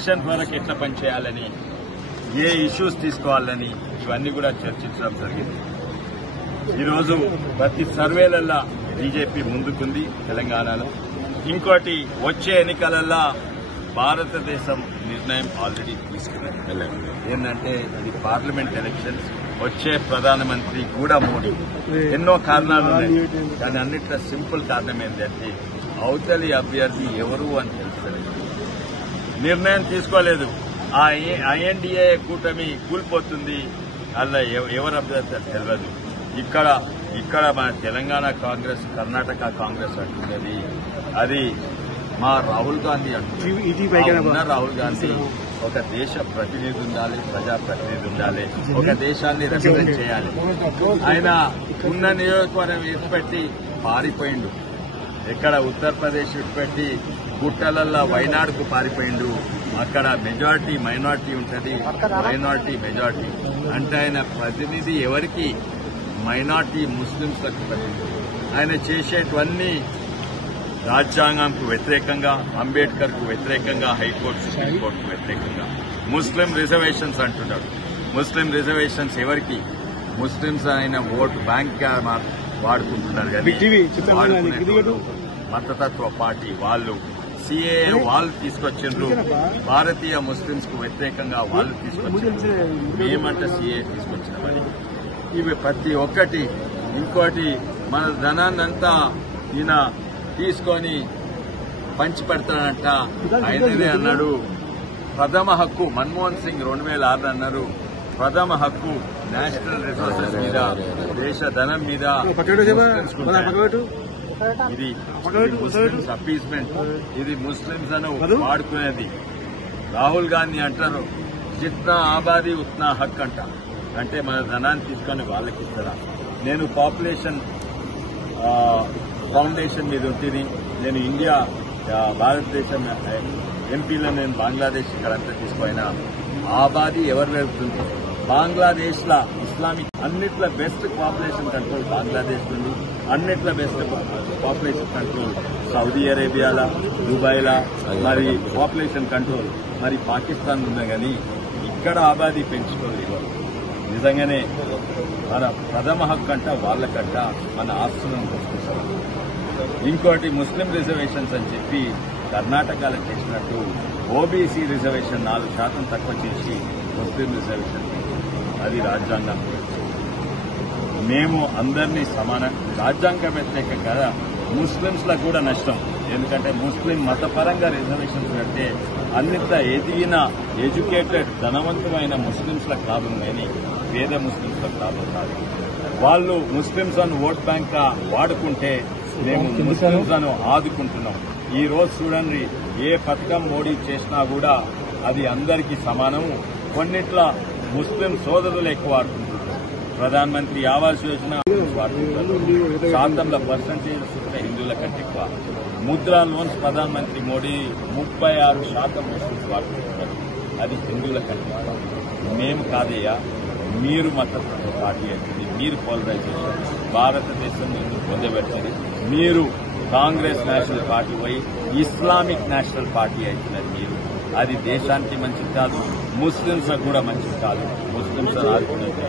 Machine వరకు ఎట్లా పనిచేయాలని, ఏ ఇష్యూస్ తీసుకోవాలని ఇవన్నీ కూడా చర్చించడం జరిగింది. ఈరోజు ప్రతి సర్వేలల్లా బీజేపీ ముందుకుంది తెలంగాణలో. ఇంకోటి వచ్చే ఎన్నికలల్లా భారతదేశం నిర్ణయం ఆల్రెడీ తీసుకున్నది. ఏంటంటే ఇది పార్లమెంట్ ఎలక్షన్స్, వచ్చే ప్రధానమంత్రి కూడా మోడీ. ఎన్నో కారణాలు ఉన్నాయి, కానీ అన్నిట్లో సింపుల్ కారణం ఏంటంటే అవతలి అభ్యర్థి ఎవరు అని తెలుస్తలేదు. నిర్ణయం తీసుకోలేదు. ఆ ఐఎన్డీఏ కూటమి కూలిపోతుంది, అలా ఎవరు అభ్యర్థి తెలియదు. ఇక్కడ మన తెలంగాణ కాంగ్రెస్, కర్ణాటక కాంగ్రెస్ అంటున్నది అది మా రాహుల్ గాంధీ అంటున్నారు. రాహుల్ గాంధీ ఒక దేశ ప్రతినిధి ఉండాలి, ప్రజాప్రతినిధి ఉండాలి, ఒక దేశాన్ని రిప్రజెంట్ చేయాలి. ఆయన ఉన్న నియోజకవర్గం విడిచిపెట్టి పారిపోయిండు. ఎక్కడ ఉత్తరప్రదేశ్ విడిచిపెట్టి గుట్టలల్లా వైనాడుకు పారిపోయిండు. అక్కడ మెజార్టీ మైనార్టీ ఉంటుంది, మైనార్టీ మెజార్టీ అంటే ఆయన ప్రతినిధి ఎవరికి? మైనార్టీ ముస్లింలకు ప్రతినిధి. ఆయన చేసేటివన్నీ రాజ్యాంగంకు వ్యతిరేకంగా, అంబేద్కర్కు వ్యతిరేకంగా, హైకోర్టు సుప్రీంకోర్టుకు వ్యతిరేకంగా. ముస్లిం రిజర్వేషన్స్ అంటున్నాడు. ముస్లిం రిజర్వేషన్స్ ఎవరికి? ముస్లింస్ ఆయన ఓటు బ్యాంక్ వాడుకుంటున్నారు. కానీ మతతత్వ పార్టీ వాళ్ళు సిఏఏ వాళ్ళు తీసుకొచ్చిండ్రు. భారతీయ ముస్లింస్ కు వ్యతిరేకంగా వాళ్ళు తీసుకొచ్చిండ్రు. మేమంటే సిఏఏ తీసుకొచ్చినామని. ఇవి ప్రతి ఒక్కటి. ఇంకోటి మన ధనాన్నంతా ఈయన తీసుకొని పంచిపెడతాడంట. ఆయననే అన్నాడు ప్రథమ హక్కు, మన్మోహన్ సింగ్ 2006 అన్నారు, ప్రథమ హక్కు నేషనల్ రిసోర్సెస్ మీద, దేశ ధనం మీద ఇది ముస్లింస్ అపీస్మెంట్, ఇది ముస్లింస్ అని వాడుకునేది. రాహుల్ గాంధీ అంటారు జిత్నా ఆబాదీ ఉత్నా హక్ అంట. అంటే మన ధనాన్ని తీసుకొని వాళ్ళకి ఇస్తారా? నేను పాపులేషన్ ఫౌండేషన్ మీద ఉంటుంది. నేను ఇండియా భారతదేశం ఎంపీలో నేను బంగ్లాదేశ్ ఇక్కడంతా తీసుకుపోయినా ఆబాదీ ఎవరు వెళ్తుంది? బంగ్లాదేశ్ లా ఇస్లామిక్ అన్నిట్ల బెస్ట్ పాపులేషన్ కంట్రోల్ బంగ్లాదేశ్ నుండి, అన్నిట్ల బెస్ట్ పాపులేషన్ కంట్రోల్ సౌదీ అరేబియాలా, దుబాయ్లా, మరి పాపులేషన్ కంట్రోల్ మరి పాకిస్తాన్ ఉంది. కానీ ఇక్కడ ఆబాదీ పెంచుకోలేదు. నిజంగానే మన ప్రథమ హక్కు అంట వాళ్ళకంట మన ఆస్తులను తీసుకొస్తారు. ఇంకోటి ముస్లిం రిజర్వేషన్స్ అని చెప్పి కర్ణాటకలో చేసినట్టు ఓబీసీ రిజర్వేషన్ 4% తక్కువ చేసి ముస్లిం రిజర్వేషన్ అది రాజ్యాంగం. మేము అందరినీ సమానం. రాజ్యాంగ వ్యతిరేకం కదా, ముస్లింస్ లకు కూడా నష్టం. ఎందుకంటే ముస్లిం మతపరంగా రిజర్వేషన్స్ పెడితే అన్నింటిలో ఎదిగిన ఎడ్యుకేటెడ్ ధనవంతమైన ముస్లింస్ లకు లాభం కానీ పేద ముస్లింస్ లకు లాభం కాదు. వాళ్ళు ముస్లింస్ అని ఓట్ బ్యాంక్ గా వాడుకుంటే మేము ముస్లింస్ అని ఆదుకుంటున్నాం. ఈ రోజు చూడండి, ఏ పథకం మోడీ చేసినా కూడా అది అందరికీ సమానము. కొన్నిట్ల ముస్లిం సోదరులు ఎక్కువ వాడుకుంటున్నారు. ప్రధానమంత్రి ఆవాస్ యోజన వాడుకుంటారు, శాతంలో పర్సంటేజ్ చూస్తే హిందువుల కంటే ఎక్కువ. ముద్రా లోన్స్ ప్రధానమంత్రి మోడీ 36% ముస్లింస్ వాడుకుంటున్నారు, అది హిందువుల కంటే ఎక్కువ. మేము కాదయ్యా, మీరు మతతత్వ పార్టీ అవుతుంది, మీరు పోలరైజేషన్ భారతదేశం పొందబెట్టింది. మీరు కాంగ్రెస్ నేషనల్ పార్టీ పోయి ఇస్లామిక్ నేషనల్ పార్టీ అవుతున్నారు మీరు. అది దేశానికి మంచిది కాదు, ముస్లింస్ కూడా మంచిది కాదు. ముస్లింస్ ఆదుకునేది